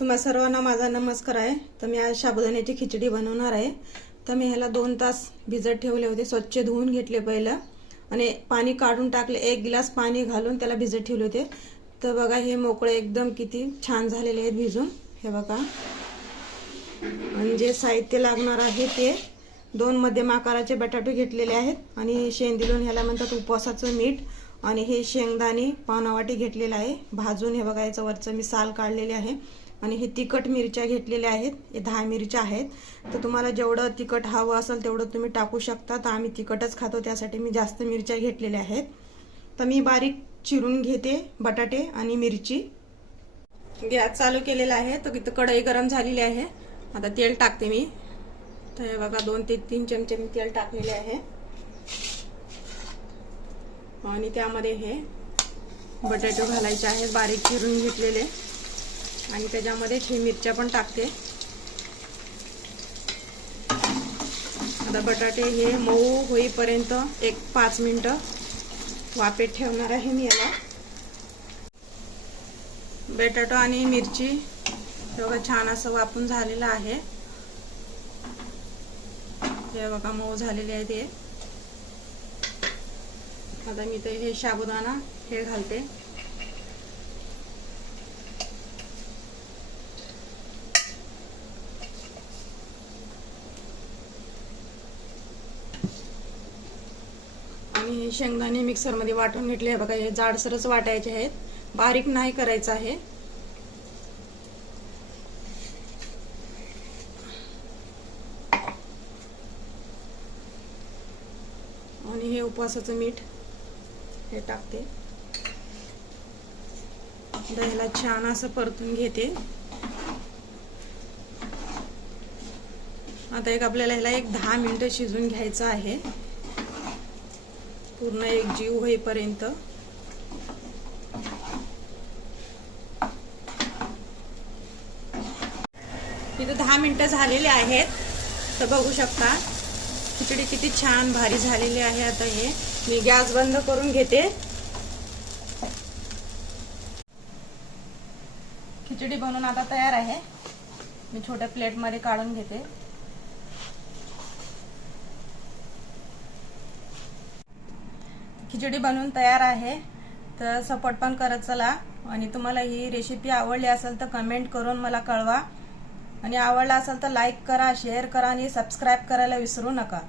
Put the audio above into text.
तुम्हा सर्वांना माझा नमस्कार आहे। तर मी आज साबुदाण्याची खिचडी बनवणार आहे। तर मी ह्याला 2 तास भिजत ठेवले होते, स्वच्छ धुवून घेतले पहिलं आणि पाणी काढून टाकले, 1 गिलास पाणी घालून त्याला भिजत ठेवले होते। तर बघा हे मोकळे एकदम किती छान झालेले आहेत भिजून। हे बघा, आणि जे साहित्य लागणार आहे ते 2 मध्यम आकाराचे बटाटे घेतलेले आहेत आणि शेंदिलोन ह्याला म्हणतात उपवासाचं मीठ, आणि हे शेंगदाणे पावणा वाटी घेतलेला आहे भाजून। हे बघा याचं वरचं मी साल काढलेले आहे। आणि हे तिखट मिरच्या घेतलेल्या आहेत, हे 10 मिरच्या आहेत। तर तुम्हाला जेवढं तिखट हवं असेल तेवढं तुम्ही टाकू शकता। तर आम्ही तिखटच खातो त्यासाठी मी जास्त मिरच्या घेतलेल्या आहेत। तर मी बारीक चिरून घेते बटाटे आणि मिरची। गॅस चालू केलेला आहे, तर इथं कढई गरम झालेली आहे। आता तेल टाकते मी। तर हे बघा 2 ते 3 चमचे मी तेल टाकलेले आहे आणि त्यामध्ये हे बटाटे घालायचे आहेत बारीक चिरून घेतलेले, आणि त्याच्यामध्ये हे मिरच्या पण टाकते। आता बटाटे हे मऊ होईपर्यंत 5 मिनिटं वाफेत ठेवणार आहे मी याला। बटाटा आणि मिरची बघा छान असं वाफून झालेलं आहे। हे बघा मऊ झालेले आहे ते। आता मी ते हे साबुदाणा हे घालते। आणि हे शेंगदाणे मिक्सर मध्ये वाटून घेतले। बघा हे जाडसरच वाटायचे आहेत, बारीक नाही करायचं आहे। आणि हे उपवासाचं मीठ हे टाकते। ह्याला छान असं परतून घेते। आता आपल्याला ह्याला 10 मिनिटं शिजून घ्यायचं आहे, पूर्ण एकजीव होईपर्यंत। इथे 10 मिनिटं झालेले आहेत। तर बघू शकता खिचडी किती छान भारी झालेली आहे। आता हे मी गॅस बंद करून घेते। खिचडी बनवून आता तयार आहे। मी छोट्या प्लेट मध्ये काढून घेते। खिचडी बनवून तयार आहे। तर सपोर्ट पण करत चला, आणि तुम्हाला ही रेसिपी आवडली असेल तर कमेंट करून मला कळवा, आणि आवडला असेल तर लाईक करा, शेअर करा आणि सबस्क्राईब करायला विसरू नका।